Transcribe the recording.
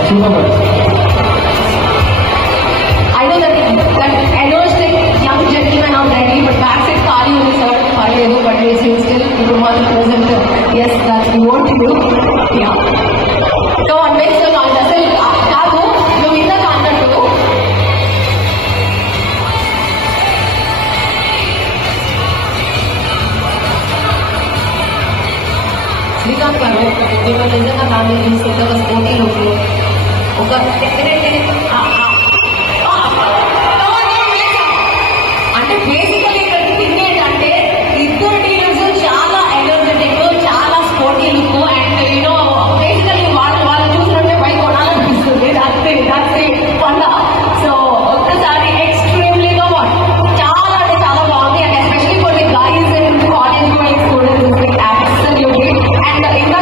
super. I know that energetic young gentleman are ready, but backside Kali on his third Kali, but he still don't want to present. Yes, that's we want to do. Yeah. Come on, next the counter. So, Kagu, you in the counter too. Srikanth గారు మేము నిజంగా ఫ్యామిలీ తీసుకుంటే ఒక స్పోర్టీ ఒక అంటే బేసికలీ ఇక్కడ థింగ్ ఏంటంటే ఇద్దరు టీమ్స్ చాలా ఎనర్జెటిక్ చాలా sporty look and you know basically వాళ్ళు చూసినట్టే పై కొనాలనిపిస్తుంది దాని వల్ల సో ఒక్కసారి ఎక్స్ట్రీమ్లీగా చాలా అంటే చాలా బాగుంది అండ్ ఎస్పెషలీ కొన్ని guys and college going students absolutely and ఇంకా